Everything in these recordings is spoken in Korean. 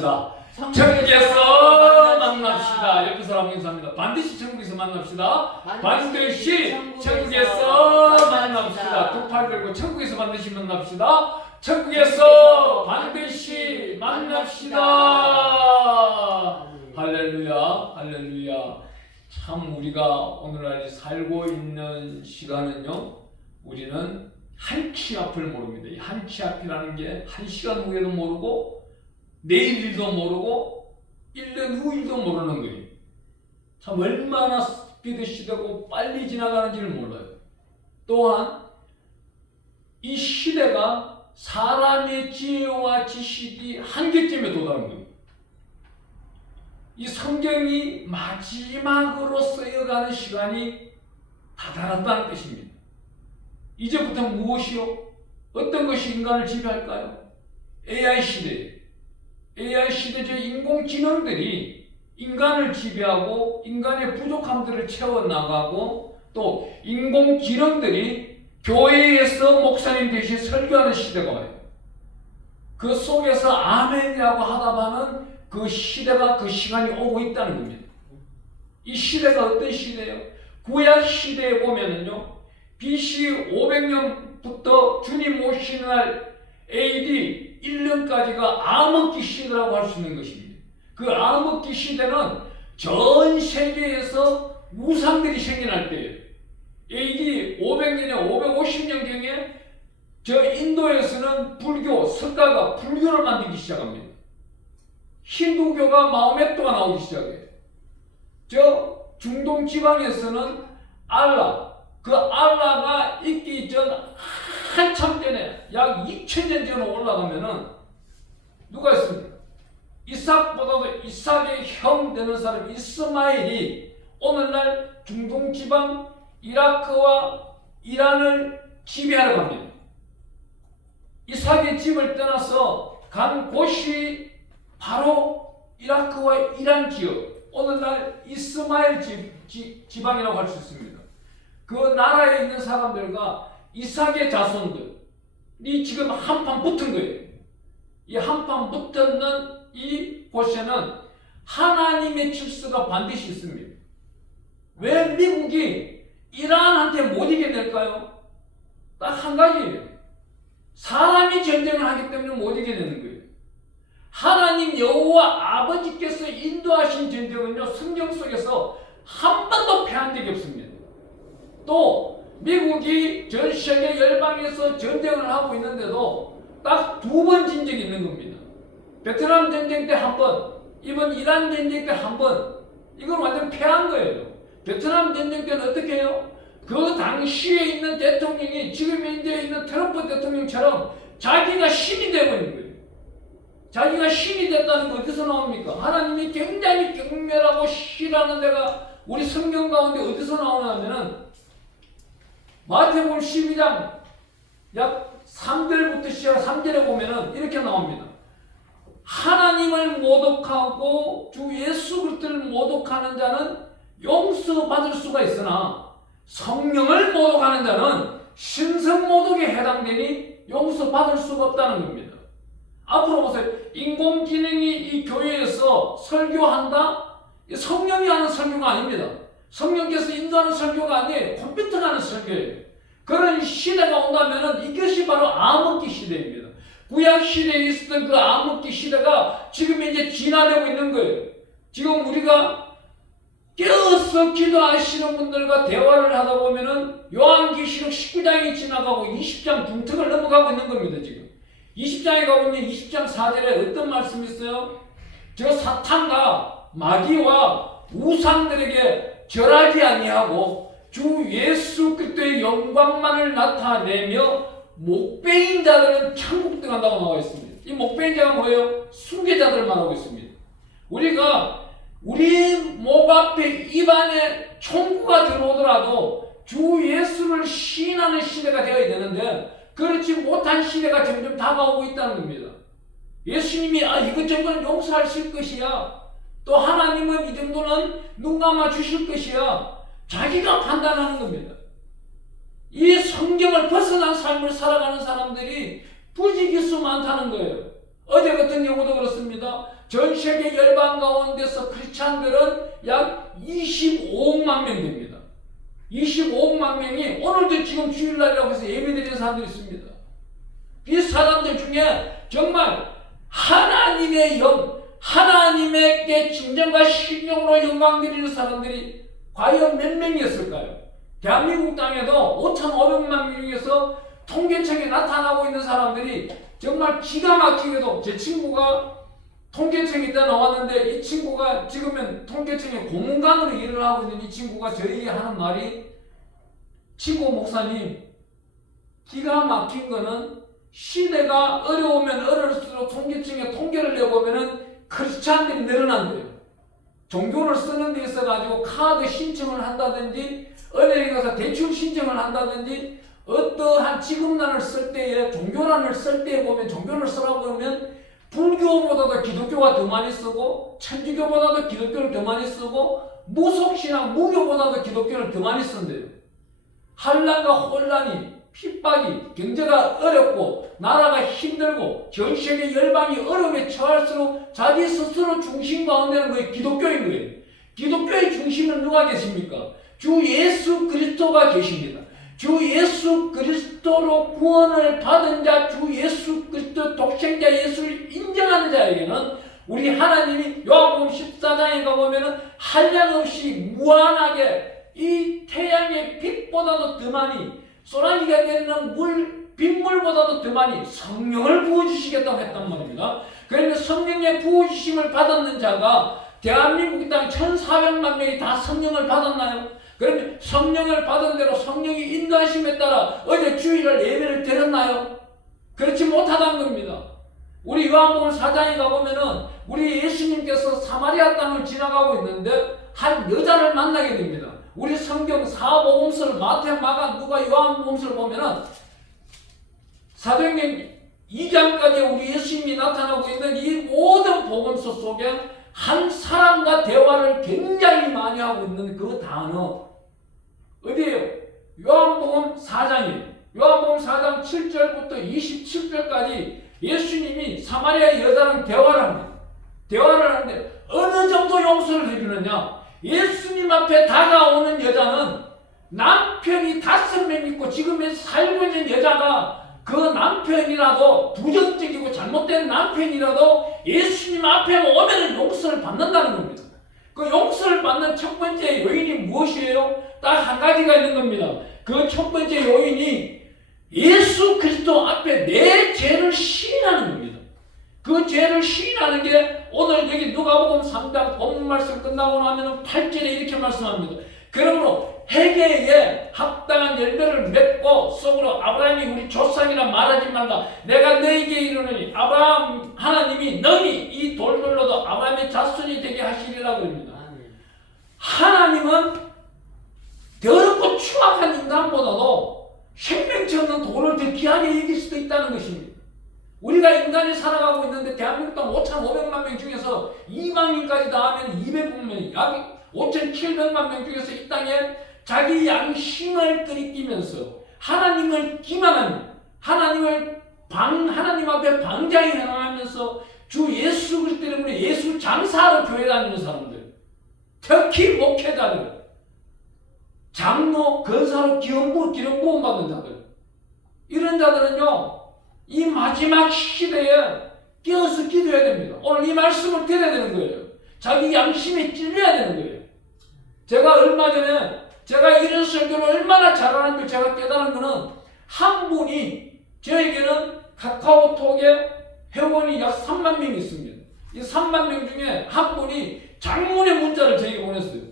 만납시다. 천국에서 만납시다. 옆에 사람 인사합니다. 반드시 천국에서 만납시다. 반드시 천국에서 만납시다. 두 팔 들고 천국에서 반드시 만납시다. 천국에서 반드시 만납시다. 할렐루야, 할렐루야. 참 우리가 오늘날 살고 있는 시간은요, 우리는 한 치 앞을 모릅니다. 이 한 치 앞이라는 게 한 시간 후에도 모르고 내일 일도 모르고 1년 후 일도 모르는 거예요. 참 얼마나 스피드 시대고 빨리 지나가는지를 몰라요. 또한 이 시대가 사람의 지혜와 지식이 한계점에 도달한 거예요. 이 성경이 마지막으로 쓰여가는 시간이 다다랐다는 뜻입니다. 이제부터 무엇이요? 어떤 것이 인간을 지배할까요? AI 시대예요. AI 시대죠. 인공지능들이 인간을 지배하고 인간의 부족함들을 채워나가고 또 인공지능들이 교회에서 목사님 대신 설교하는 시대가 와요. 그 속에서 아멘이라고 하다가는 그 시대가 그 시간이 오고 있다는 겁니다. 이 시대가 어떤 시대예요? 구약 시대에 보면은요, BC 500년부터 주님 오시는 날 AD 1년까지가 암흑기 시대라고 할 수 있는 것입니다. 그 암흑기 시대는 전 세계에서 우상들이 생겨날 때예요. AD 500년에 550년경에 저 인도에서는 불교, 석가가 불교를 만들기 시작합니다. 힌두교가 마호메트가 나오기 시작해요. 저 중동 지방에서는 알라, 그 알라가 있기 전 한참 전에 약 2000년 전에 올라가면은 누가 있습니까? 이삭보다도 이삭의 형 되는 사람 이스마엘이 오늘날 중동 지방 이라크와 이란을 지배하러 갑니다. 이삭의 집을 떠나서 간 곳이 바로 이라크와 이란 지역, 오늘날 이스마엘 지방이라고 할 수 있습니다. 그 나라에 있는 사람들과 이삭의 자손들이 지금 한판 붙은 거예요. 이 한판 붙었는 이 곳에는 하나님의 질서가 반드시 있습니다. 왜 미국이 이란한테 못 이겨낼까요? 딱 한 가지예요. 사람이 전쟁을 하기 때문에 못 이겨내는 거예요. 하나님 여호와 아버지께서 인도하신 전쟁은요, 성경 속에서 한 번도 패한 적이 없습니다. 또 미국이 전 세계 열방에서 전쟁을 하고 있는데도 딱 2번 진 적이 있는 겁니다. 베트남 전쟁 때 한 번, 이번 이란 전쟁 때 한 번. 이건 완전 패한 거예요. 베트남 전쟁 때는 어떻게 해요? 그 당시에 있는 대통령이 지금 현재 있는 트럼프 대통령처럼 자기가 신이 되어버린 거예요. 자기가 신이 됐다는 거 어디서 나옵니까? 하나님이 굉장히 경멸하고 싫어하는 데가 우리 성경 가운데 어디서 나오냐면은 마태복음 12장 약 3절부터 시작 3절에 보면은 이렇게 나옵니다. 하나님을 모독하고 주 예수 그리스도를 모독하는 자는 용서받을 수가 있으나 성령을 모독하는 자는 신성 모독에 해당되니 용서받을 수가 없다는 겁니다. 앞으로 보세요. 인공지능이 이 교회에서 설교한다? 성령이 하는 설교가 아닙니다. 성령께서 인도하는 설교가 아니에요. 컴퓨터가 하는 설교예요. 그런 시대가 온다면 이것이 바로 암흑기 시대입니다. 구약 시대에 있었던 그 암흑기 시대가 지금 이제 진화되고 있는 거예요. 지금 우리가 깨어서 기도하시는 분들과 대화를 하다 보면은 요한계시록 19장이 지나가고 20장 중턱을 넘어가고 있는 겁니다. 지금 20장에 가보면 20장 4절에 어떤 말씀이 있어요? 저 사탄과 마귀와 우상들에게 절하지 아니하고 주 예수 그리스도의 영광만을 나타내며 목배인 자들은 천국 들어간다고 나와 있습니다. 이 목배인 자가 뭐예요? 순교자들을 말하고 있습니다. 우리가 우리 목 앞에 입안에 총구가 들어오더라도 주 예수를 시인하는 시대가 되어야 되는데 그렇지 못한 시대가 점점 다가오고 있다는 겁니다. 예수님이 이것 정도는 용서하실 것이야. 또 하나님은 이 정도는 눈 감아 주실 것이야. 자기가 판단하는 겁니다. 이 성경을 벗어난 삶을 살아가는 사람들이 부지기수 많다는 거예요. 어제 같은 경우도 그렇습니다. 전 세계 열방 가운데서 크리스찬들은 약 25억만 명 됩니다. 25억만 명이 오늘도 지금 주일날이라고 해서 예배드리는 사람들이 있습니다. 이 사람들 중에 정말 하나님의 영, 하나님에게 진정과 신령으로 영광 드리는 사람들이 과연 몇 명이었을까요? 대한민국 땅에도 5,500만 명 중에서 통계청에 나타나고 있는 사람들이 정말 기가 막히게도, 제 친구가 통계청에 있다 나왔는데, 이 친구가 지금은 통계청의 고문관으로 일을 하고 있는 이 친구가 저에게 하는 말이, 친구 목사님, 기가 막힌 거는 시대가 어려우면 어려울수록 통계청에 통계를 내보면은 크리스찬들이 늘어난대요. 종교를 쓰는 데 있어가지고 카드 신청을 한다든지, 은행에 가서 대출 신청을 한다든지, 어떠한 지급란을 쓸 때에, 종교란을 쓸 때에 보면, 종교를 쓰라고 하면 불교보다도 기독교가 더 많이 쓰고, 천주교보다도 기독교를 더 많이 쓰고, 무속신앙, 무교보다도 기독교를 더 많이 쓴대요. 환란과 혼란이, 핍박이, 경제가 어렵고 나라가 힘들고 전 세계 열방이 어려움에 처할수록 자기 스스로 중심 가운데는 거의 기독교인 거예요. 기독교의 중심은 누가 계십니까? 주 예수 그리스도가 계십니다. 주 예수 그리스도로 구원을 받은 자, 주 예수 그리스도 독생자 예수를 인정하는 자에게는 우리 하나님이 요한복음 14장에 가보면은 한량없이 무한하게 이 태양의 빛보다도 더 많이, 쏘라기가 내리는 빗물보다도 더 많이 성령을 부어주시겠다고 했단 말입니다. 그러면 성령의 부어주심을 받았는 자가 대한민국 땅 1,400만 명이 다 성령을 받았나요? 그러면 성령을 받은 대로 성령이 인도하심에 따라 어제 주일날 예배를 드렸나요? 그렇지 못하다는 겁니다. 우리 요한복음 4장에 가보면은 우리 예수님께서 사마리아 땅을 지나가고 있는데 한 여자를 만나게 됩니다. 우리 성경 사복음서를 마태, 마가, 누가, 요한복음서를 보면은 사도행전 2장까지 우리 예수님이 나타나고 있는 이 모든 복음서 속에 한 사람과 대화를 굉장히 많이 하고 있는 그 단어 어디에요? 요한복음 4장이에요. 요한복음 4장 7절부터 27절까지 예수님이 사마리아 여자랑 대화를 합니다. 대화를 하는데 어느 정도 용서를 해주느냐? 예수님 앞에 다가오는 여자는 남편이 5명 있고 지금 살고 있는 여자가 그 남편이라도 부정적이고 잘못된 남편이라도 예수님 앞에 오면 용서를 받는다는 겁니다. 그 용서를 받는 첫 번째 요인이 무엇이에요? 딱 한 가지가 있는 겁니다. 그 첫 번째 요인이 예수 그리스도 앞에 내 죄를 시인하는 겁니다. 그 죄를 시인하는 게 오늘 여기 누가복음 3장 본문 말씀 끝나고 나면 8절에 이렇게 말씀합니다. 그러므로 회개에 합당한 열매를 맺고 속으로 아브라함이 우리 조상이라 말하지 말라. 내가 너에게 이르노니 아브라함 하나님이 너희 이 돌들로도 아브라함의 자손이 되게 하시리라 그럽니다. 하나님은 더럽고 추악한 인간보다도 생명체 없는 돌을 더 귀하게 여길 수도 있다는 것입니다. 우리가 인간이 살아가고 있는데 대한민국 땅 5,500만 명 중에서 이방인까지 다 하면 200만 명, 약 5,700만 명 중에서 이 땅에 자기 양심을 끓이면서 하나님을 기만하며 하나님 앞에 방장이 행하면서 주 예수 그리스도 때문에 예수 장사하러 교회 다니는 사람들, 특히 목회자들, 장로, 권사로 기름 부음 받는 자들, 이런 자들은요 이 마지막 시대에 깨어서 기도해야 됩니다. 오늘 이 말씀을 드려야 되는 거예요. 자기 양심에 찔려야 되는 거예요. 제가 얼마 전에 제가 이런 설교를 얼마나 잘하는 걸 제가 깨달은 거는 한 분이 저에게는 카카오톡에 회원이 약 3만 명이 있습니다. 이 3만 명 중에 한 분이 장문의 문자를 저에게 보냈어요.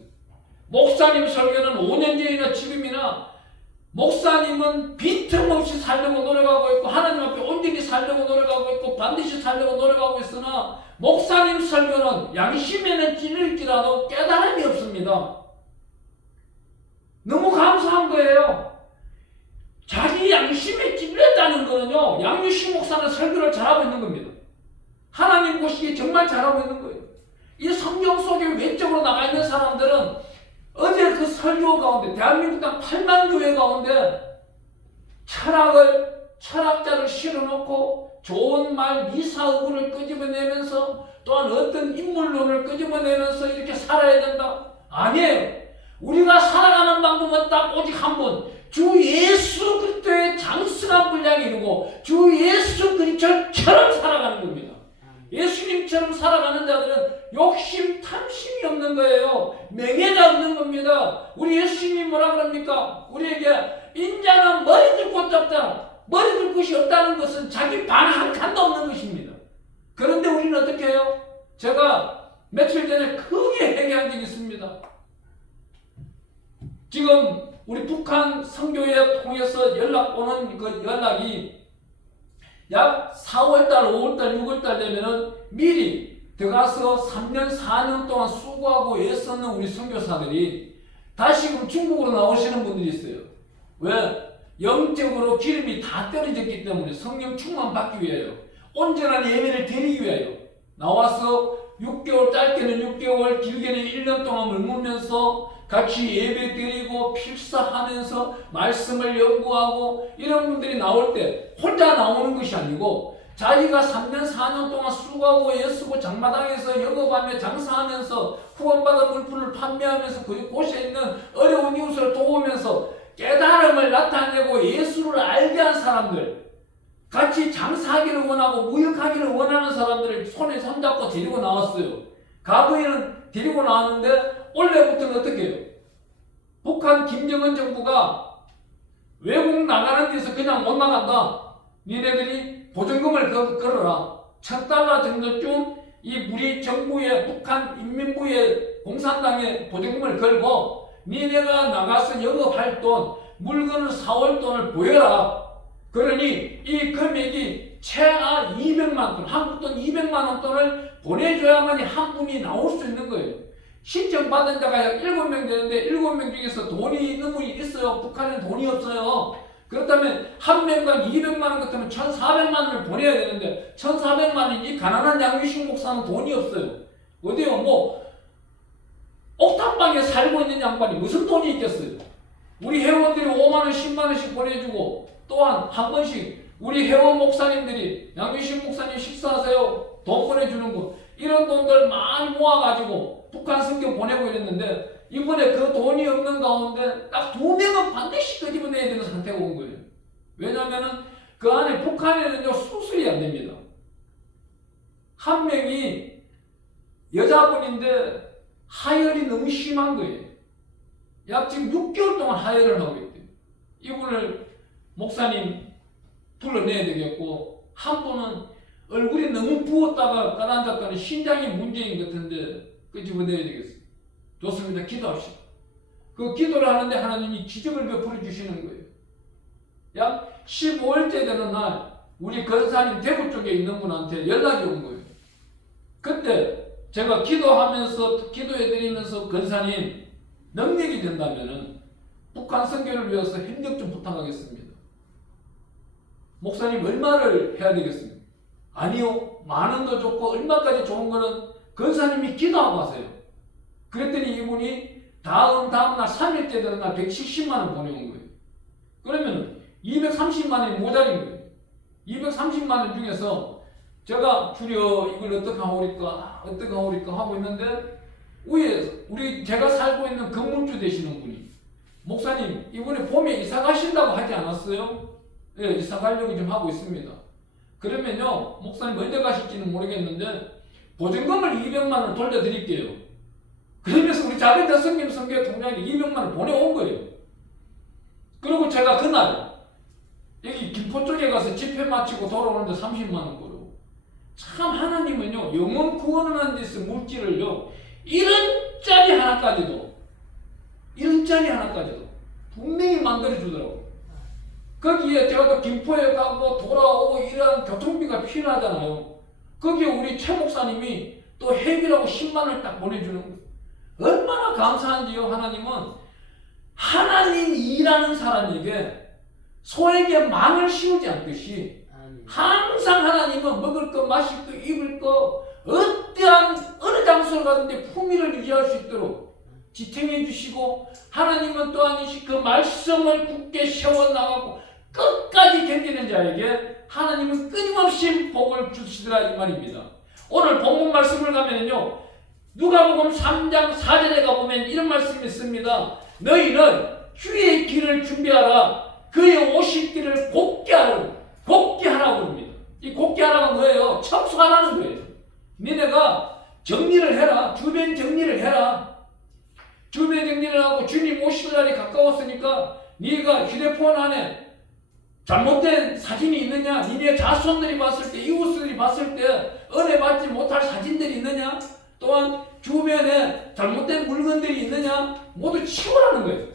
목사님 설교는 5년 전이나 지금이나 목사님은 빈틈없이 살려고 노력하고 있고 하나님 앞에 온전히 살려고 노력하고 있고 반드시 살려고 노력하고 있으나 목사님 설교는 양심에는 찔릴지라도 깨달음이 없습니다. 너무 감사한 거예요. 자기 양심에 찔렸다는 거는요 양유시 목사는 설교를 잘하고 있는 겁니다. 하나님 보시기에 정말 잘하고 있는 거예요. 이 성경 속에 외적으로 나가 있는 사람들은 어제 그 설교 가운데 대한민국 땅 8만 교회 가운데 철학을 철학자를 실어놓고 좋은 말 미사의구를 끄집어내면서 또한 어떤 인물론을 끄집어내면서 이렇게 살아야 된다? 아니에요. 우리가 살아가는 방법은 딱 오직 한 번, 주 예수 그리스도의 장성한 분량이 이루고 주 예수 그리스도처럼 살아가는 겁니다. 예수님처럼 살아가는 자들은 욕심, 탐심이 없는 거예요. 명예가 없는 겁니다. 우리 예수님이 뭐라 그럽니까? 우리에게 인자는 머리 들 곳도 없다. 머리 들 곳이 없다는 것은 자기 반 한 칸도 없는 것입니다. 그런데 우리는 어떻게 해요? 제가 며칠 전에 크게 회개한 적이 있습니다. 지금 우리 북한 선교회 통해서 연락 오는 그 연락이 약 4월달, 5월달, 6월달 되면은 미리 들어가서 3년, 4년 동안 수고하고 애쓰는 우리 선교사들이 다시금 중국으로 나오시는 분들이 있어요. 왜? 영적으로 기름이 다 떨어졌기 때문에 성령 충만 받기 위하여 온전한 예배를 드리기 위하여 나와서 6개월, 짧게는 6개월, 길게는 1년 동안 머물면서 같이 예배 드리고 필사하면서 말씀을 연구하고 이런 분들이 나올 때 혼자 나오는 것이 아니고 자기가 3년, 4년 동안 수고하고 애쓰고 장마당에서 영업하며 장사하면서 후원받은 물품을 판매하면서 그곳에 있는 어려운 이웃을 도우면서 깨달음을 나타내고 예수를 알게 한 사람들, 같이 장사하기를 원하고 무역하기를 원하는 사람들을 손에 손잡고 데리고 나왔어요. 과거에는 데리고 나왔는데 올해부터는 어떻게 해요? 북한 김정은 정부가 외국 나가는 데서 그냥 못 나간다. 니네들이 보증금을 걸어라. $1,000 정도쯤 이 우리 정부의 북한 인민부의 공산당에 보증금을 걸고 니네가 나가서 영업할 돈, 물건을 사올 돈을 보여라. 그러니 이 금액이 최하 200만 돈, 한국 돈 200만 원 돈을 보내줘야만이 한 분이 나올 수 있는 거예요. 신청받은 자가 약 7명 되는데 7명 중에서 돈이 있는 분이 있어요. 북한에는 돈이 없어요. 그렇다면 한 명당 200만 원 같으면 1,400만 원을 보내야 되는데 1,400만 원이 가난한 양규식 목사는 돈이 없어요. 어디요? 뭐 옥탑방에 살고 있는 양반이 무슨 돈이 있겠어요. 우리 회원들이 5만 원, 10만 원씩 보내주고 또한 한 번씩 우리 회원 목사님들이 양규식 목사님 식사하세요. 돈 보내주는 거. 이런 돈들 많이 모아가지고 북한 선교 보내고 이랬는데 이번에 그 돈이 없는 가운데 딱 2명은 반드시 끄집어내야 되는 상태가 온 거예요. 왜냐하면 그 안에 북한에는요 수술이 안 됩니다. 한 명이 여자분인데 하혈이 너무 심한 거예요. 약 지금 6개월 동안 하혈을 하고 있대요. 이분을 목사님 불러내야 되겠고 한 분은 얼굴이 너무 부었다가 가라앉았다는 신장이 문제인 것 같은데 끄집어내야 되겠어요. 좋습니다. 기도합시다. 그 기도를 하는데 하나님이 기적을 베풀어 주시는 거예요. 약 15일째 되는 날 우리 권사님 대구 쪽에 있는 분한테 연락이 온 거예요. 그때 제가 기도해드리면서 권사님 능력이 된다면 북한 선교를 위해서 협력 좀 부탁하겠습니다. 목사님 얼마를 해야 되겠습니까? 아니요. 만 원도 좋고 얼마까지 좋은 거는 권사님이 기도하고 하세요. 그랬더니 이분이 다음날 3일째 되는 날 170만 원 보내온 거예요. 그러면 230만 원이 모자린 거예요. 230만 원 중에서 제가 주려 이걸 어떻게 하오리까 하고 있는데 위에 제가 살고 있는 건물주 되시는 분이 목사님 이번에 봄에 이사 가신다고 하지 않았어요? 예, 이사 가려고 좀 하고 있습니다. 그러면요 목사님 언제 가실지는 모르겠는데 보증금을 200만 원 돌려드릴게요. 그러면서 우리 자비다 성김 선교회 통장에 200만 원 보내온 거예요. 그리고 제가 그날 여기 김포 쪽에 가서 집회 마치고 돌아오는데 30만 원 벌고 참 하나님은요 영혼 구원을 하는 데서 물질을요 1원짜리 하나까지도 분명히 만들어 주더라고요. 거기에 제가 또 김포에 가고 돌아오고 이런 교통비가 필요하잖아요. 거기에 우리 최 목사님이 또 회비라고 10만 원을 딱 보내주는 거예요. 얼마나 감사한지요. 하나님은 하나님 일하는 사람에게 소에게 망을 씌우지 않듯이 항상 하나님은 먹을 거 마실 거 입을 거 어느 장소를 가든지 품위를 유지할 수 있도록 지탱해 주시고 하나님은 또한 그 말씀을 굳게 세워나가고 끝까지 견디는 자에게 하나님은 끊임없이 복을 주시더라 이 말입니다. 오늘 본문 말씀을 가면요, 누가복음 3장 4절에 가보면 이런 말씀이 있습니다. 너희는 주의 길을 준비하라. 그의 오실 길을 곱게 하라고. 곱게 하라고 합니다. 이 곱게 하라가 뭐예요? 청소하라는 거예요. 니네가 정리를 해라. 주변 정리를 해라. 주변 정리를 하고 주님 오실 날이 가까웠으니까 네가 휴대폰 안에 잘못된 사진이 있느냐? 니네 자손들이 봤을 때, 이웃들이 봤을 때 은혜 받지 못할 사진들이 있느냐? 또한 주변에 잘못된 물건들이 있느냐? 모두 치우라는 거예요.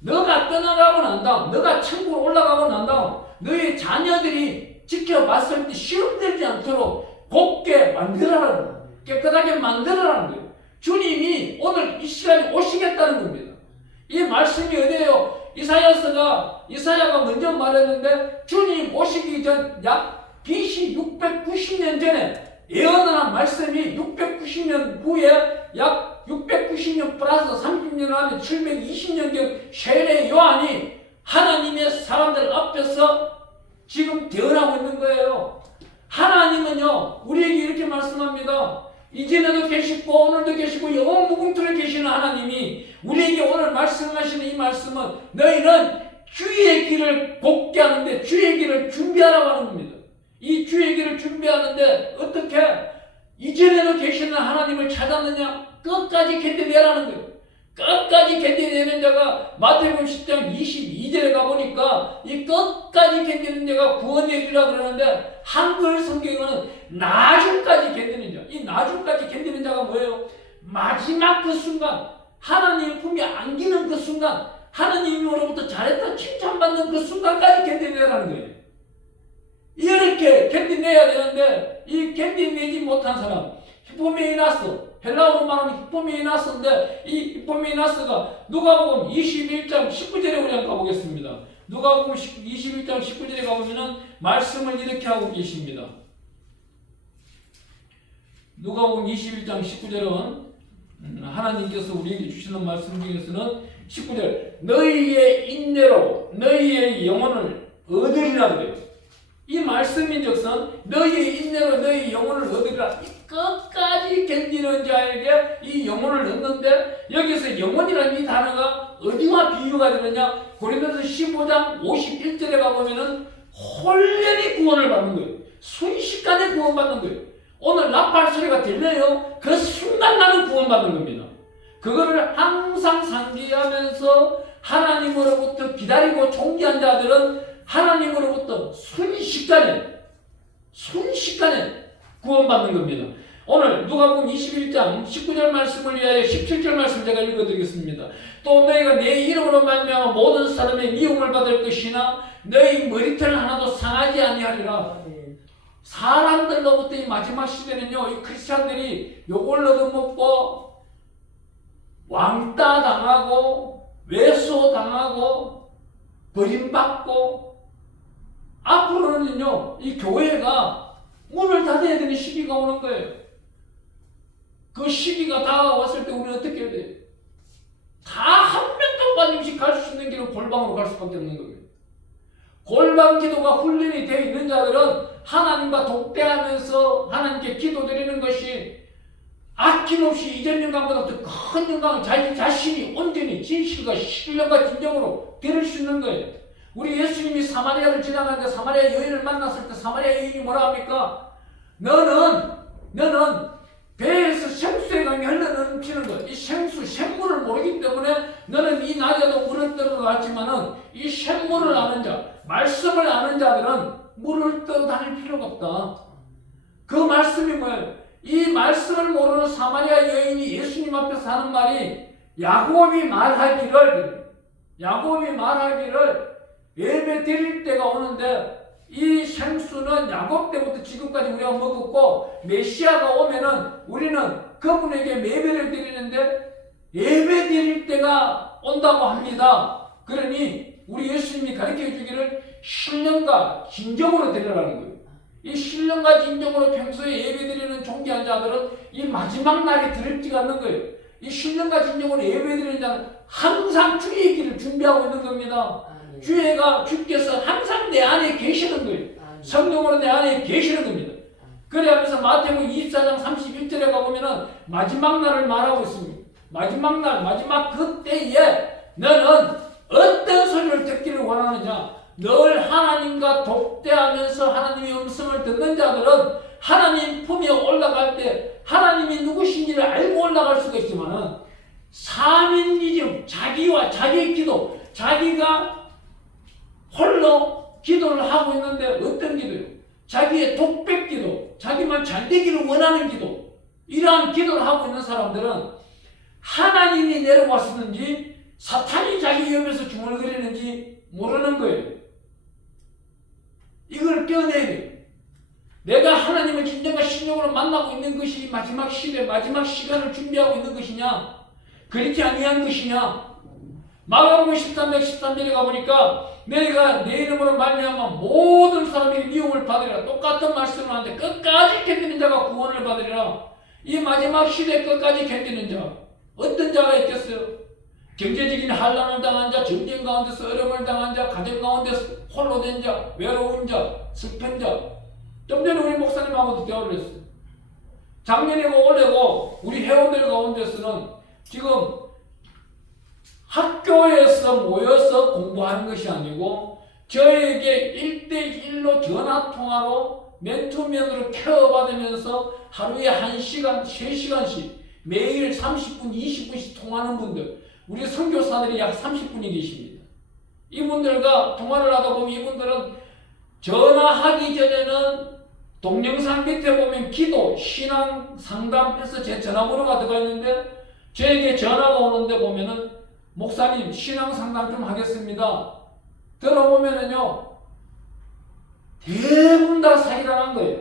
너가 떠나가고 난 다음, 너가 천국으로 올라가고 난 다음 너의 자녀들이 지켜봤을 때 시험되지 않도록 곱게 만들어라는 거예요. 깨끗하게 만들어라는 거예요. 주님이 오늘 이 시간에 오시겠다는 겁니다. 이 말씀이 어디에요? 이사야가 먼저 말했는데 주님 오시기 전 약 BC 690년 전에 예언한 말씀이 690년 후에 약 690년 플러스 30년 안에 720년경 세례 요한이 하나님의 사람들 앞에서 지금 대언하고 있는 거예요. 하나님은요, 우리에게 이렇게 말씀합니다. 이전에도 계시고 오늘도 계시고 영원 무궁토록 계시는 하나님이 우리에게 오늘 말씀하시는 이 말씀은 너희는 주의 길을 곱게 하는데 주의 길을 준비하라고 하는 겁니다. 이 주의 길을 준비하는데 어떻게 이전에도 계시는 하나님을 찾았느냐? 끝까지 견뎌내라는 거예요. 끝까지 견뎌내는 자가 마태복음 10장 22절에 가보니까 이 끝까지 견디는 자가 구원에 이르라 그러는데 한글 성경에는 나중까지 견디는 자. 이 나중까지 견디는 자가 뭐예요? 마지막 그 순간, 하나님 품에 안기는 그 순간, 하나님으로부터 잘했다 칭찬받는 그 순간까지 견뎌내라는 거예요. 이렇게 견뎌내야 되는데 이 견뎌내지 못한 사람, 히포메이나스, 헬라어로 말하면 히포메이나스인데 이 히포메이나스가 누가복음 21장 19절에 우리 한번 가보겠습니다. 누가복음 21장 19절에 가보면 말씀을 이렇게 하고 계십니다. 누가복음 21장 19절은 하나님께서 우리에게 주시는 말씀 중에서는 19절 너희의 인내로 너희의 영혼을 얻으리라 그래요. 이 말씀인즉슨 너희의 인내로 너희의 영혼을 얻으리라. 끝까지 견디는 자에게 이 영혼을 얻는데 여기서 영혼이라는 이 단어가 어디와 비유가 되느냐? 고린도서 15장 51절에 가보면은 홀연히 구원을 받는 거예요. 순식간에 구원받는 거예요. 오늘 나팔 소리가 들려요. 그 순간 나는 구원받는 겁니다. 그거를 항상 상기하면서 하나님으로부터 기다리고 존귀한 자들은 하나님으로부터 순식간에 구원받는 겁니다. 오늘 누가복음 21장 19절 말씀을 위하여 17절 말씀 제가 읽어드리겠습니다. 또 너희가 내 이름으로 말미암아 모든 사람의 미움을 받을 것이나 너희 머리털 하나도 상하지 아니하리라. 사람들로부터 이 마지막 시대는요, 이 크리스찬들이 욕을 얻어먹고 왕따 당하고 외소 당하고 버림받고 앞으로는요, 이 교회가 문을 닫아야 되는 시기가 오는 거예요. 그 시기가 다가왔을 때 우리는 어떻게 해야 돼요? 다 한 명도 빠짐없이 갈 수 있는 길은 골방으로 갈 수밖에 없는 거예요. 골방 기도가 훈련이 되어 있는 자들은 하나님과 독대하면서 하나님께 기도드리는 것이 아낌없이 이전 영광보다 더 큰 영광을 자기 자신이 온전히 진실과 신령과 진정으로 드릴 수 있는 거예요. 우리 예수님이 사마리아를 지나가는데 사마리아 여인을 만났을 때 사마리아 여인이 뭐라 합니까? 너는 배에서 생수의 강이 흘러넘치는 것, 이 생물을 모르기 때문에 너는 이 낮에도 물을 떠나갔지만은 이 생물을 아는 자, 말씀을 아는 자들은 물을 떠다닐 필요가 없다. 그 말씀이 뭐예요? 이 말씀을 모르는 사마리아 여인이 예수님 앞에서 하는 말이 야곱이 말하기를 예배 드릴 때가 오는데 이 생수는 야곱 때부터 지금까지 우리가 먹었고 메시아가 오면은 우리는 그분에게 예배를 드리는데 예배 드릴 때가 온다고 합니다. 그러니 우리 예수님이 가르쳐 주기를 신령과 진정으로 드리라는 거예요. 이 신령과 진정으로 평소에 예배 드리는 존귀한 자들은 이 마지막 날이 두렵지가 않는 거예요. 이 신령과 진정으로 예배 드리는 자는 항상 주의 길을 준비하고 있는 겁니다. 주께서 항상 내 안에 계시는 거예요. 성령으로 내 안에 계시는 겁니다. 그래 하면서 마태복음 24장 31절에 가보면은 마지막 날을 말하고 있습니다. 마지막 날, 마지막 그때에 너는 어떤 소리를 듣기를 원하느냐? 늘 하나님과 독대하면서 하나님의 음성을 듣는 자들은 하나님 품에 올라갈 때 하나님이 누구신지를 알고 올라갈 수가 있지만은 사민이즘, 자기와 자기의 기도, 자기가 홀로 기도를 하고 있는데 어떤 기도요? 자기의 독백 기도, 자기만 잘 되기를 원하는 기도, 이러한 기도를 하고 있는 사람들은 하나님이 내려왔었는지 사탄이 자기 옆에서 중얼거리는지 모르는 거예요. 이걸 껴내야 돼요. 내가 하나님을 진정한 신령으로 만나고 있는 것이 마지막 시대, 마지막 시간을 준비하고 있는 것이냐? 그렇지 아니한 것이냐? 마가복음 13장 13절에 가보니까 내가 내 이름으로 말미암아 모든 사람에게 미움을 받으리라. 똑같은 말씀을 하는데 끝까지 견디는 자가 구원을 받으리라. 이 마지막 시대 끝까지 견디는 자, 어떤 자가 있겠어요? 경제적인 환난을 당한 자, 전쟁 가운데서 어려움을 당한 자, 가정 가운데서 홀로 된 자, 외로운 자, 슬픈 자. 좀 전에 우리 목사님하고도 대화를 했어요. 작년이고 올해고 우리 회원들 가운데서는 지금 학교에서 모여서 공부하는 것이 아니고 저에게 1대1로 전화통화로 맨투맨으로 케어받으면서 하루에 1시간, 3시간씩 매일 30분, 20분씩 통화하는 분들, 우리 선교사들이 약 30분이 계십니다. 이분들과 통화를 하다 보면 이분들은 전화하기 전에는 동영상 밑에 보면 기도, 신앙, 상담해서 제 전화번호가 들어가 있는데 저에게 전화가 오는데 보면은 목사님 신앙 상담 좀 하겠습니다. 들어보면은요 대부분 다 사기당한 거예요.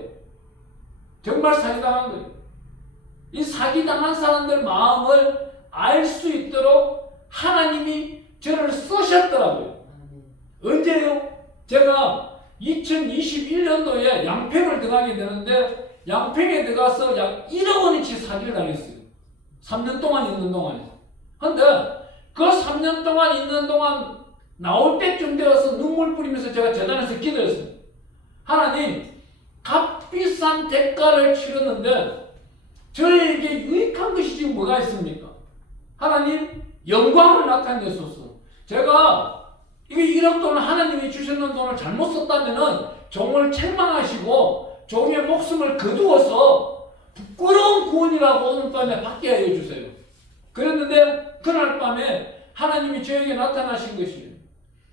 정말 사기당한 거예요. 이 사기당한 사람들 마음을 알 수 있도록 하나님이 저를 쓰셨더라고요. 언제요? 제가 2021년도에 양평을 들어가게 되는데 양평에 들어가서 약 1억 원어치 사기를 당했어요. 3년 동안 있는 동안에. 근데 그 3년 동안 있는 동안 나올 때쯤 되어서 눈물 뿌리면서 제가 재단에서 기도했어요. 하나님, 값비싼 대가를 치렀는데 저에게 유익한 것이 지금 뭐가 있습니까? 하나님, 영광을 나타내소서. 제가 이게 1억 돈을 하나님이 주셨는 돈을 잘못 썼다면은 종을 책망하시고 종의 목숨을 거두어서 부끄러운 구원이라고 오늘 밤에 받게 하여 주세요. 그랬는데 그날 밤에 하나님이 저에게 나타나신 것이에요.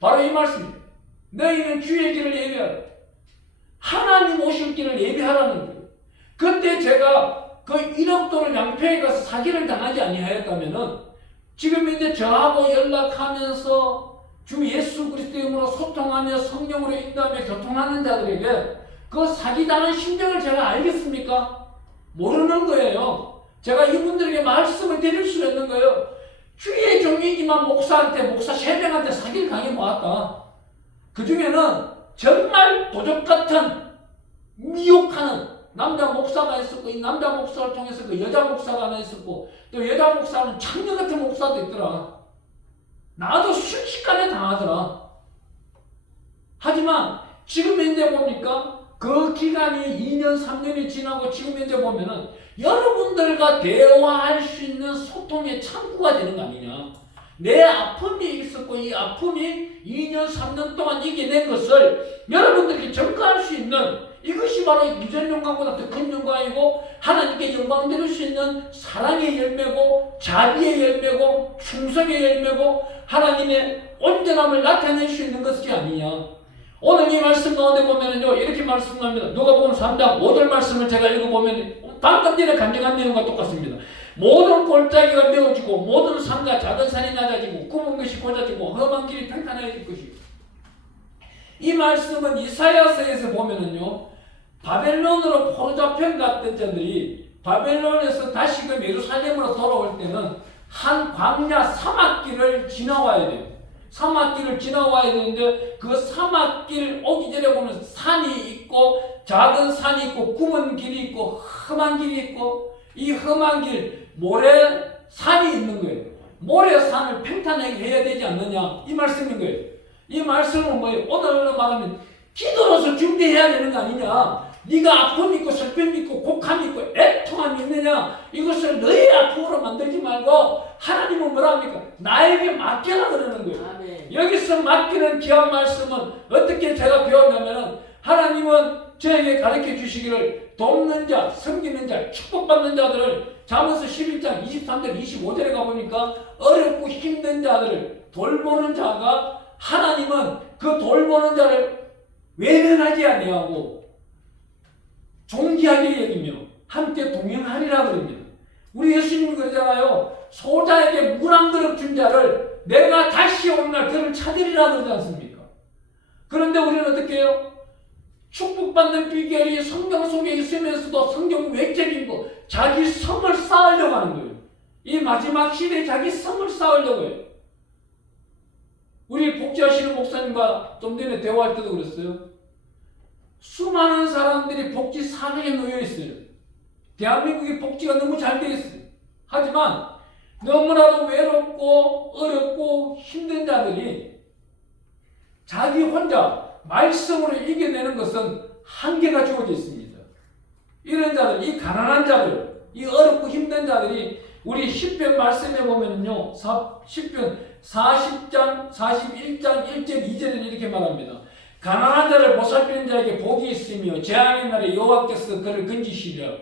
바로 이 말씀이에요. 너희는 주의 길을 예비하라. 하나님 오실 길을 예비하라는 거예요. 그때 제가 그 1억 돈을 양평에 가서 사기를 당하지 아니하였다면은 지금 이제 저하고 연락하면서 주 예수 그리스도의 이름으로 소통하며 성령으로 인도하며 교통하는 자들에게 그 사기당한 심정을 제가 알겠습니까? 모르는 거예요. 제가 이분들에게 말씀을 드릴 수 있는 거예요. 주의 종이지만 목사한테, 목사 3명한테 사기를 당해보았다. 그 중에는 정말 도적 같은 미혹하는 남자 목사가 있었고, 이 남자 목사를 통해서 그 여자 목사가 하나 있었고, 또 여자 목사는 창녀 같은 목사도 있더라. 나도 순식간에 당하더라. 하지만 지금 현재 보니까 그 기간이 2년, 3년이 지나고 지금 현재 보면은 여러분들과 대화할 수 있는 소통의 창구가 되는 거 아니냐. 내 아픔이 있었고 이 아픔이 2년, 3년 동안 이겨낸 것을 여러분들에게 전가할 수 있는 이것이 바로 이전 영광보다 더 큰 영광이고 하나님께 영광 드릴 수 있는 사랑의 열매고 자비의 열매고 충성의 열매고 하나님의 온전함을 나타낼 수 있는 것이 아니냐. 오늘 이 말씀 가운데 보면은요 이렇게 말씀합니다. 누가복음 3장 5절 말씀을 제가 읽어보면 방금 전에 간증한 내용과 똑같습니다. 모든 골짜기가 메워지고 모든 산과 작은 산이 낮아지고 굽은 것이 고쳐지고 험한 길이 평탄해질 것이고. 이 말씀은 이사야서에서 보면은요 바벨론으로 포로잡혀 갔던 자들이 바벨론에서 다시금 예루살렘으로 돌아올 때는 한 광야 사막길을 지나와야 돼요. 사막길을 지나와야 되는데 그 사막길 오기 전에 보면 산이 있고 작은 산이 있고 굽은 길이 있고 험한 길이 있고 이 험한 길 모래산이 있는 거예요. 모래산을 평탄하게 해야 되지 않느냐 이 말씀인 거예요. 이 말씀은 뭐예요? 오늘로 말하면 기도로서 준비해야 되는 거 아니냐? 네가 아픔 있고 슬픔 있고 곡함 있고 애통함 있느냐? 이것을 너의 아픔으로 만들지 말고 하나님은 뭐라 합니까? 나에게 맡겨라 그러는 거예요. 아멘. 여기서 맡기는 귀한 말씀은 어떻게 제가 배웠냐면은 하나님은 저에게 가르쳐 주시기를 돕는 자, 섬기는 자, 축복받는 자들을 잠언서 11장 23절 25절에 가보니까 어렵고 힘든 자들을 돌보는 자가 하나님은 그 돌보는 자를 외면하지 아니하고 존귀하게 여기며 함께 동행하리라 그럽니다. 우리 예수님은 그러잖아요. 소자에게 물 한 그릇 준 자를 내가 다시 오는 날 그를 찾으리라 그러지 않습니까? 그런데 우리는 어떻게 해요? 축복받는 비결이 성경 속에 있으면서도 성경 외적인 거 자기 성을 쌓으려고 하는 거예요. 이 마지막 시대에 자기 성을 쌓으려고 해요. 우리 복지하시는 목사님과 좀 전에 대화할 때도 그랬어요. 수많은 사람들이 복지 사회에 놓여 있어요. 대한민국의 복지가 너무 잘 되어 있어요. 하지만 너무나도 외롭고 어렵고 힘든 자들이 자기 혼자 말씀으로 이겨내는 것은 한계가 주어져 있습니다. 이런 자들, 이 가난한 자들, 이 어렵고 힘든 자들이 우리 시편 말씀에 보면요, 시편 40장, 41장 1절 2절은 이렇게 말합니다. 가난한 자를 보살피는 자에게 복이 있으며 재앙의 날에 여호와께서 그를 건지시리라.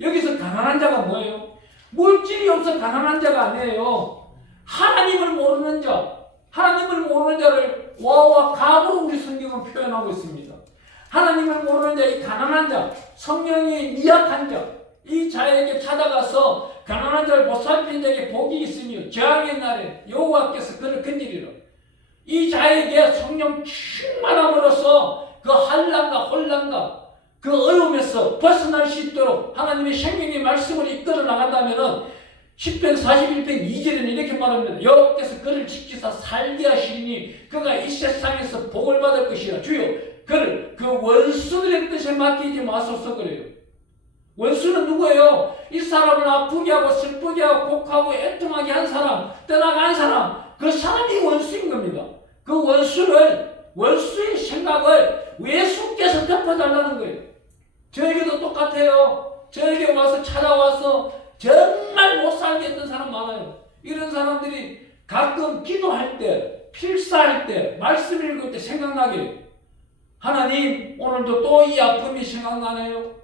여기서 가난한 자가 뭐예요? 물질이 없어 가난한 자가 아니에요. 하나님을 모르는 자, 하나님을 모르는 자를 와와 갑으로 우리 성경은 표현하고 있습니다. 하나님을 모르는 자, 이 가난한 자, 성령이 미약한 자, 이 자에게 찾아가서 가난한 자를 보살피는 자에게 복이 있으며 재앙의 날에 여호와께서 그를 건지리라. 이 자에게 성령 충만함으로써 그 한란과 혼란과 그 어려움에서 벗어날 수 있도록 하나님의 생명의 말씀을 이끌어 나간다면은 10편 41편 2절에는 이렇게 말합니다. 여호와께서 그를 지키사 살게 하시니 그가 이 세상에서 복을 받을 것이라. 주여 그를 그 원수들의 뜻에 맡기지 마소서 그래요. 원수는 누구예요? 이 사람을 아프게 하고 슬프게 하고 곡하고 애통하게 한 사람, 떠나간 사람, 그 사람이 원수인 겁니다. 그 원수의 생각을 예수께서 덮어달라는 거예요. 저에게도 똑같아요. 저에게 와서 찾아와서 정말 못 살겠던 사람 많아요. 이런 사람들이 가끔 기도할 때, 필사할 때, 말씀 읽을 때 생각나게 하나님 오늘도 또 이 아픔이 생각나네요.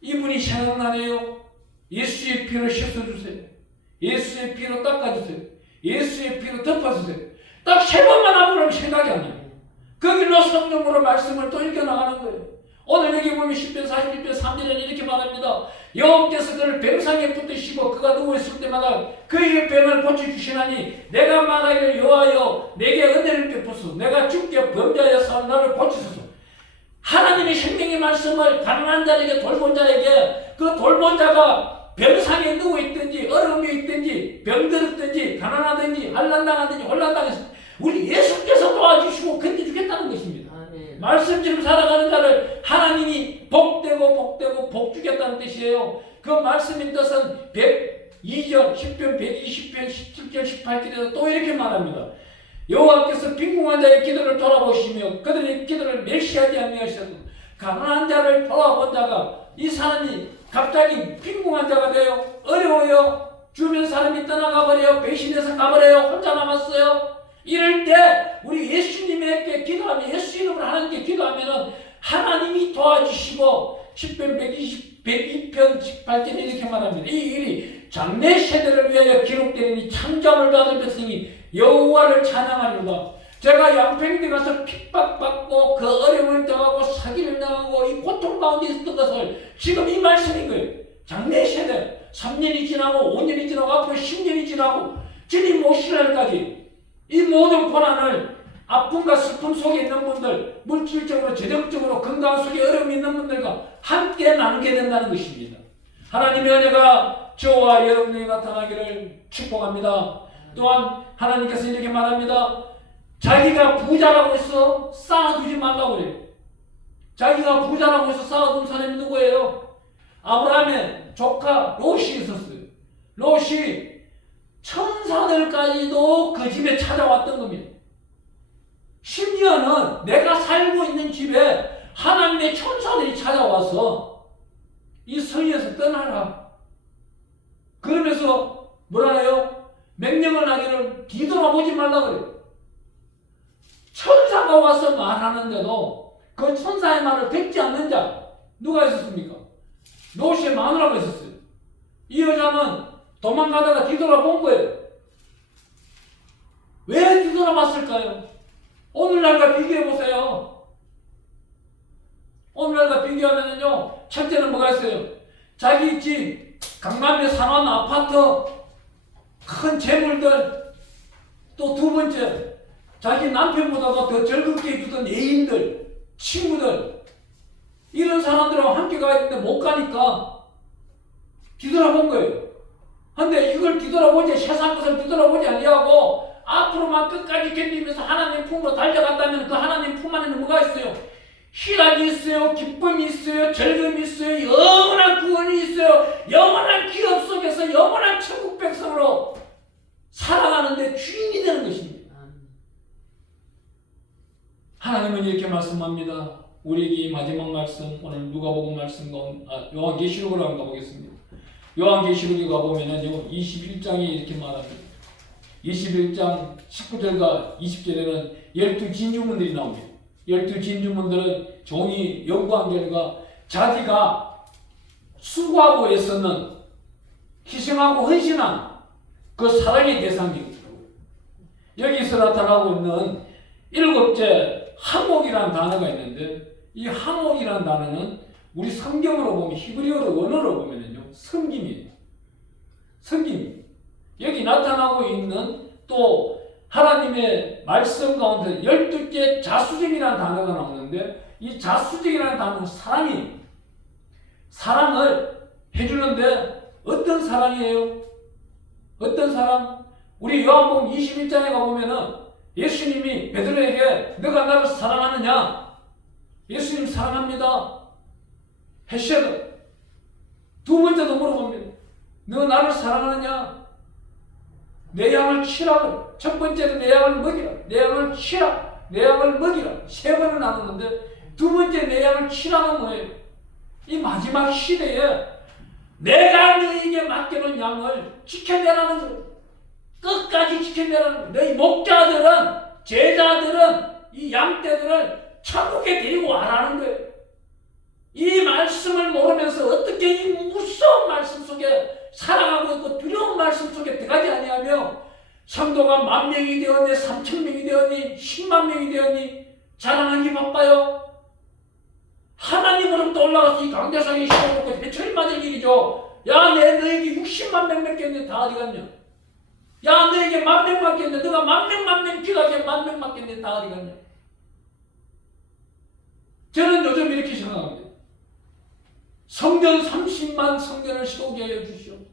이분이 생각나네요. 예수의 피로 씻어주세요. 예수의 피로 닦아주세요. 예수의 피로 덮어주세요. 딱 3번만 하고 생각이 안 나요. 그 길로 성령으로 말씀을 또 읽어나가는 거예요. 오늘 여기 보면 10편 41편 3절에는 이렇게 말합니다. 여호와께서 그를 병상에 붙드시고 그가 누워있을 때마다 그의 병을 고쳐주시나니 내가 말하기를 여호와여 내게 은혜를 베푸소서. 내가 주께 범죄하여서 나를 고치소서. 하나님의 생명의 말씀을 가난한 자에게 돌본 자에게 그 돌본 자가 병상에 누워있든지 어려움이 있든지 병들었든지 가난하든지 환난당하든지 혼란당해서 우리 예수께서 도와주시고 건져주겠다는 것입니다. 아멘. 말씀처럼 살아가는 자를 하나님이 복되고 복주겠다는 뜻이에요. 그 말씀의 뜻은 102절, 10편 120편 17절 18절에서 또 이렇게 말합니다. 여호와께서 빈궁한 자의 기도를 돌아보시며 그들의 기도를 멸시하지 아니하시고 가난한 자를 돌아본 자가 이 사람이 갑자기 빈궁한 자가 돼요. 어려워요. 주변 사람이 떠나가 버려요. 배신해서 가버려요. 혼자 남았어요. 이럴 때 우리 예수님에게 기도하면 예수 이름으로 하나님께 기도하면은 하나님이 도와주시고 10편 102편 18절에 이렇게 말합니다. 이 일이 장래 세대를 위하여 기록되니 창조함을 받을 백성이 여호와를 찬양하리로다. 제가 양평에 가서 핍박받고 그 어려움을 당하고 사기를 당하고 이 고통 가운데 있었던 것을 지금 이 말씀인 거예요. 장래 세대 3년이 지나고 5년이 지나고 앞으로 10년이 지나고 주님 오실 날까지 이 모든 고난을 아픔과 슬픔 속에 있는 분들, 물질적으로 재정적으로 건강 속에 어려움이 있는 분들과 함께 나누게 된다는 것입니다. 하나님의 은혜가 저와 여러분에게 나타나기를 축복합니다. 또한 하나님께서 이렇게 말합니다. 자기가 부자라고 해서 쌓아두지 말라고 그래요. 자기가 부자라고 해서 쌓아둔 사람이 누구예요? 아브라함의 조카 롯이 있었어요. 롯이 천사들까지도 그 집에 찾아왔던 겁니다. 심지어는 내가 살고 있는 집에 하나님의 천사들이 찾아와서 이 성에서 떠나라. 그러면서 뭐라요? 명령을 하기를 뒤돌아보지 말라 그래요. 천사가 와서 말하는데도 그 천사의 말을 듣지 않는 자 누가 있었습니까? 롯의 마누라가 있었어요. 이 여자는 도망가다가 뒤돌아본 거예요. 왜 뒤돌아봤을까요? 오늘날과 비교해보세요. 오늘날과 비교하면요, 첫째는 뭐가 있어요? 자기 집, 강남에 사는 아파트, 큰 재물들, 또 두 번째, 자기 남편보다도 더 즐겁게 해주던 애인들, 친구들, 이런 사람들하고 함께 가야 되는데 못 가니까 뒤돌아본 거예요. 근데 이걸 뒤돌아보지, 세상 것을 뒤돌아보지 아니하고 앞으로만 끝까지 견디면서 하나님 품으로 달려갔다면 그 하나님 품 안에는 뭐가 있어요? 희락이 있어요, 기쁨이 있어요, 즐거움이 있어요, 영원한 구원이 있어요, 영원한 기업 속에서 영원한 천국 백성으로 살아가는데 주인이 되는 것입니다. 하나님은 이렇게 말씀합니다. 우리에게 이 마지막 말씀, 오늘 누가복음 말씀 요한계시록으로 한번 가보겠습니다. 요한계시록에 가보면은 21장에 이렇게 말합니다. 21장 19절과 20절에는 12진주문들이 나옵니다. 12진주문들은 종이 연구한 결과 자기가 수고하고 애쓰는 희생하고 헌신한 그 사랑의 대상입니다. 여기서 나타나고 있는 일곱째 항옥이라는 단어가 있는데, 이 항옥이라는 단어는 우리 성경으로 보면 히브리어로 원어로 보면은요, 섬김이에요. 섬김. 여기 나타나고 있는 또 하나님의 말씀 가운데 12째 자수정이라는 단어가 나오는데, 이 자수정이라는 단어는 사랑이, 사랑을 해주는데 어떤 사랑이에요? 어떤 사랑? 우리 요한복음 21장에 가보면은 예수님이 베드로에게 너가 나를 사랑하느냐? 예수님 사랑합니다. 헤셰드. 두 번째도 물어봅니다. 너 나를 사랑하느냐? 내 양을 치라. 첫 번째는 내 양을 먹이라. 내 양을 치라. 내 양을 먹이라. 세 번을 나누는데 두 번째 내 양을 치라는 뭐예요? 이 마지막 시대에 내가 너에게 맡겨놓은 양을 지켜내라는 거예요. 끝까지 지켜내라는 거예요. 너희 목자들은, 제자들은 이 양떼들을 천국에 데리고 와라는 거예요. 이 말씀을 모르면서 어떻게 이 무서운 말씀 속에 살아가고 있고 두려운 말씀 속에 들어가지 아니하며 성도가 10,000명이 되었니, 3,000명이 되었니, 10만 명이 되었니 자랑하기 바빠요. 하나님으로부터 올라가서 이 강대상에 씌워놓고 배철이 맞을 일이죠. 야, 너에게 60만 명 맡겼는데 다 어디 갔냐? 야, 너에게 10,000명 맡겼는데 너가 10,000명 기도하게 10,000명 맡겼는데 다 어디 갔냐? 저는 요즘 이렇게 생각합니다. 성전 30만 성전을 세우게 하여 주시옵소서.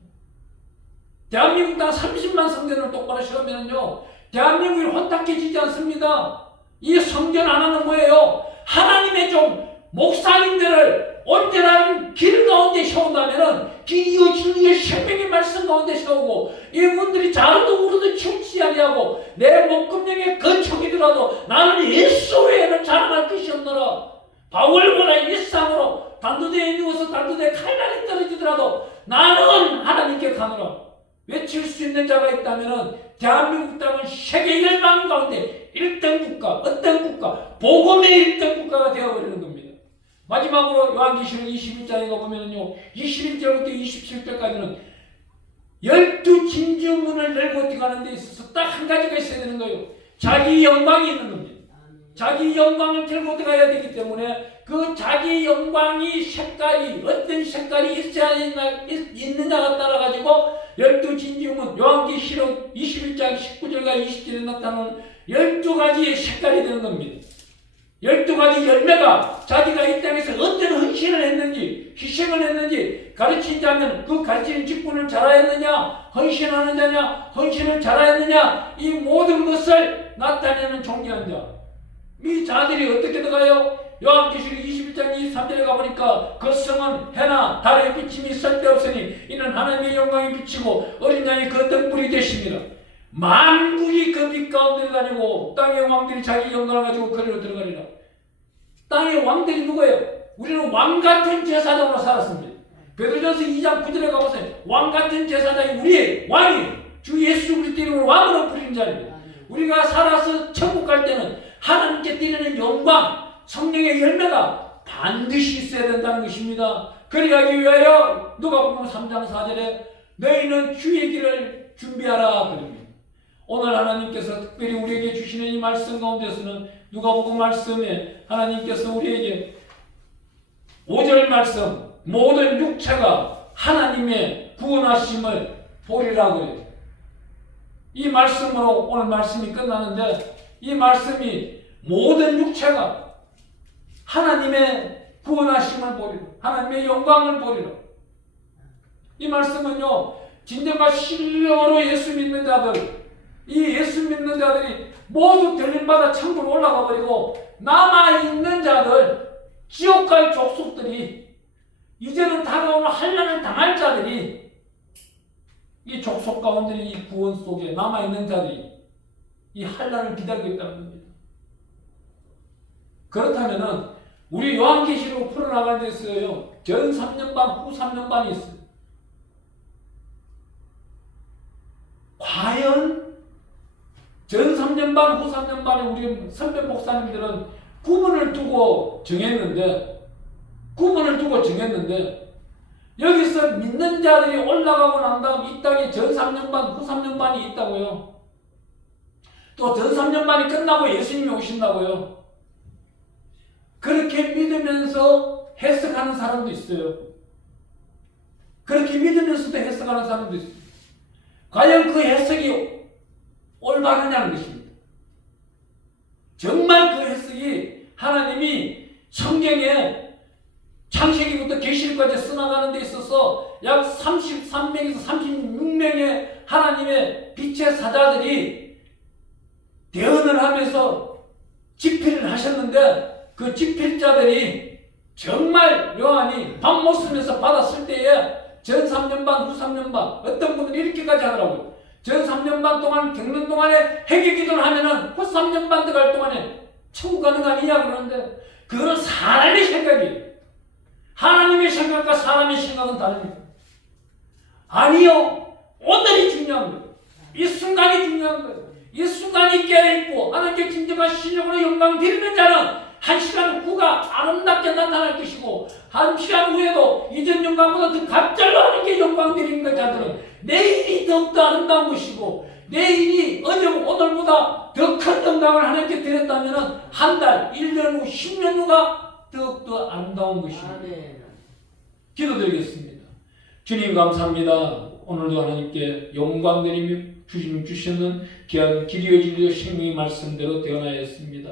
대한민국 땅 30만 성전을 똑바로 세우면요, 대한민국이 혼탁해지지 않습니다. 이 성전 하나는 뭐예요? 하나님의 종 목사님들을 온전한 길 가운데 세운다면은 길이요 진리의 생명의 말씀 가운데 세우고, 이분들이 자르도 우르도 치우치지 아니하고 내 목금령에 거척이더라도 나는 예수 외에는 자랑할 것이 없노라. 바울보다 일상으로 단두대에 누워서 단두대에 칼날이 떨어지더라도 나는 하나님께 가노라 외칠 수 있는 자가 있다면 대한민국 땅은 세계 열방 가운데 1등 국가, 어떤 국가? 복음의 1등 국가가 되어버리는 겁니다. 마지막으로 요한계시록 21장에 가보면요, 21절부터 27절까지는 12진주문을 열고 들어가는 데 있어서 딱 한 가지가 있어야 되는 거예요. 자기 영광이 있는 겁니다. 자기 영광을 들고 들어가야 되기 때문에 그 자기 영광이 색깔이 어떤 색깔이 있어야 있느냐가 따라 가지고 12진주문 요한계시록 21장 19절과 20절에 나타나는 12가지의 색깔이 되는 겁니다. 12가지 열매가 자기가 이 땅에서 어떤 헌신을 했는지, 희생을 했는지 가르치자면 그 가르치는 직분을 잘하였느냐, 헌신하는 자냐, 헌신을 잘하였느냐, 이 모든 것을 나타내는 존귀한 자. 이 자들이 어떻게 들어가요? 요한계시록 21장 23절에 가보니까 그 성은 해나 달의 비침이 쓸데없으니 이는 하나님의 영광이 비치고 어린 양이 그 등불이 되십니다. 만국이 그 빛 가운데 다니고 땅의 왕들이 자기 영광을 가지고 거리로 들어가리라. 땅의 왕들이 누구예요? 우리는 왕같은 제사장으로 살았습니다. 베드로전서 2장 9절에 가보세요. 왕같은 제사장이 우리의 왕이 주 예수 그리스도 이름으로 왕으로 부르는 자입니다. 우리가 살아서 천국 갈 때는 하나님께 드리는 영광, 성령의 열매가 반드시 있어야 된다는 것입니다. 그리하기 위하여 누가복음 3장 4절에 너희는 주의 길을 준비하라 그럽니다. 오늘 하나님께서 특별히 우리에게 주시는 이 말씀 가운데서는 누가복음 말씀에 하나님께서 우리에게 5절 말씀 모든 육체가 하나님의 구원하심을 보리라 그래요. 이 말씀으로 오늘 말씀이 끝나는데 이 말씀이 모든 육체가 하나님의 구원하심을 보리라. 하나님의 영광을 보리라. 이 말씀은요. 진정과 신령으로 예수 믿는 자들 이 예수 믿는 자들이 모두 들림받아 천국으로 올라가 버리고 남아있는 자들 지옥 갈 족속들이 이제는 다가오는 환난을 당할 자들이 이 족속 가운데 이 구원 속에 남아있는 자들이 이 환난을 기다리고 있다는 겁니다. 그렇다면은 우리 요한계시록 풀어나가는 데 있어요. 전 3년반, 후 3년반이 있어요. 과연 전 3년반, 후 3년반에 우리 선배 목사님들은 구분을 두고 정했는데 여기서 믿는 자들이 올라가고 난 다음 이 땅에 전 3년반, 후 3년반이 있다고요. 또 전 3년반이 끝나고 예수님이 오신다고요. 그렇게 믿으면서 해석하는 사람도 있어요. 그렇게 믿으면서도 해석하는 사람도 있어요. 과연 그 해석이 올바르냐는 것입니다. 정말 그 해석이 하나님이 성경에 창세기부터 계시록까지 써나가는 데 있어서 약 33명에서 36명의 하나님의 빛의 사자들이 대언을 하면서 집필을 하셨는데 그 집필자들이 정말 요한이 밥 못 쓰면서 받았을 때에 전 3년반, 후 3년반 어떤 분들이 이렇게까지 하더라고요. 전 3년반 동안 겪는 동안에 회개 기도를 하면은 후 3년반 들어갈 동안에 천국 가는 거 아니냐 그러는데 그거는 사람의 생각이에요. 하나님의 생각과 사람의 생각은 다릅니다. 아니요. 오늘이 중요한 거예요. 이 순간이 중요한 거예요. 이 순간이 깨어있고 하나님께 진정한 신령으로 영광 드리는 자는 한 시간 후가 아름답게 나타날 것이고 한 시간 후에도 이전 영광보다 더 갑절로 하는 게 영광 드리는 자들은 내일이 더욱더 아름다운 것이고 내일이 오늘보다 더 큰 영광을 하나님께 드렸다면 한 달, 1년 후, 10년 후가 더욱더 아름다운 것입니다. 기도드리겠습니다. 주님 감사합니다. 오늘도 하나님께 영광 드리며 주님 주시는 귀한 길이여 진리여 생명의 말씀대로 되어나였습니다.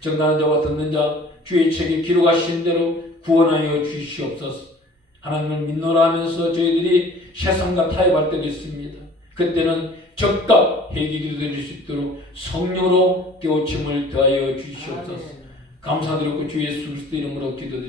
정당한 자와 듣는 자 주의 책에 기록하신 대로 구원하여 주시옵소서. 하나님을 믿노라 하면서 저희들이 세상과 타협할 때도 있습니다. 그때는 적각 회개기도 드릴 수 있도록 성령으로 깨우침을 더하여 주시옵소서. 감사드리고 주 예수 그리스도 이름으로 기도드립니다.